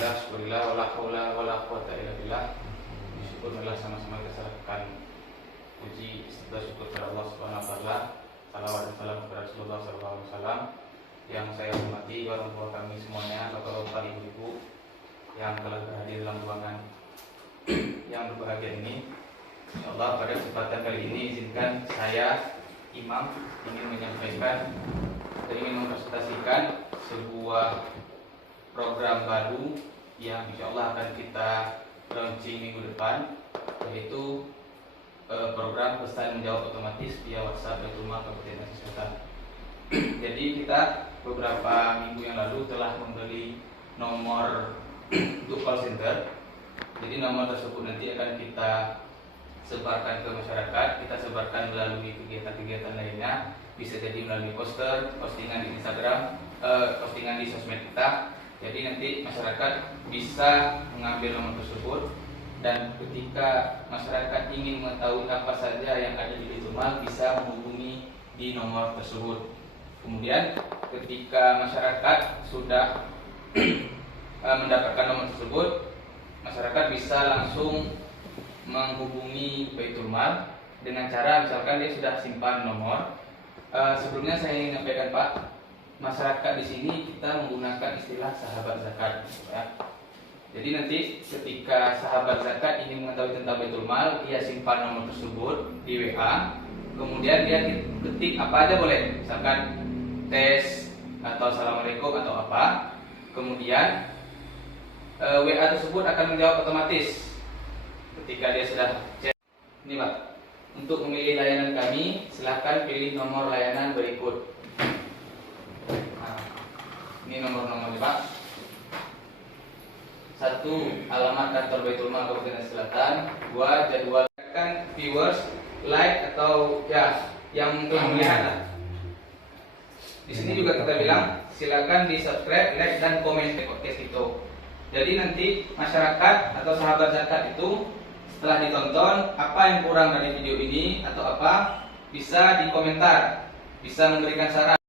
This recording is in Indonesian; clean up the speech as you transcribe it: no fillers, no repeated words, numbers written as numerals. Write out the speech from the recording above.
Alhamdulillah, syukurillah, wala haula wala quwata illa billah. Syukurlah sama-sama kita serahkan puji serta syukur kepada Allah Subhanahu wa taala. Salawat dan salam kepada Rasulullah sallallahu alaihi wasallam. Yang saya hormati orang tua kami semuanya, bapak-bapak, ibu-ibu yang telah berhadir dalam ruangan yang berbahagia ini. Insyaallah pada kesempatan kali ini izinkan saya Imam ingin menyampaikan dan ingin mempresentasikan sebuah program baru yang insyaallah akan kita launching minggu depan, yaitu program pesan menjawab otomatis via WhatsApp Baitul Mal Kabupaten Aceh Selatan. Jadi kita beberapa minggu yang lalu telah membeli nomor untuk call center. Jadi nomor tersebut nanti akan kita sebarkan ke masyarakat, kita sebarkan melalui kegiatan-kegiatan lainnya, bisa jadi melalui poster, postingan di Instagram, postingan di sosmed kita. Jadi nanti masyarakat bisa mengambil nomor tersebut, dan ketika masyarakat ingin mengetahui apa saja yang ada di Baitul Mal bisa menghubungi di nomor tersebut. Kemudian ketika masyarakat sudah mendapatkan nomor tersebut, masyarakat bisa langsung menghubungi Baitul Mal dengan cara misalkan dia sudah simpan nomor. Sebelumnya saya ingin menyampaikan Pak, masyarakat di sini kita menggunakan istilah sahabat zakat, ya. Jadi nanti ketika sahabat zakat ingin mengetahui tentang Baitul Mal, dia simpan nomor tersebut di WA, kemudian dia ketik apa aja boleh, misalkan tes atau assalamualaikum atau apa, kemudian WA tersebut akan menjawab otomatis ketika dia sudah cek. Ini Pak, untuk memilih layanan kami silahkan pilih nomor layanan berikut. Ini nomor-nomornya Pak. 1. Alamat kantor Baitul Mal Kabupaten Aceh Selatan. 2. Jadwalkan viewers, like atau ya yang telah melihat. Di sini juga kita bilang silakan di subscribe, like dan komen di podcast itu. Jadi nanti masyarakat atau sahabat zakat itu setelah ditonton apa yang kurang dari video ini atau apa bisa di komentar, bisa memberikan saran.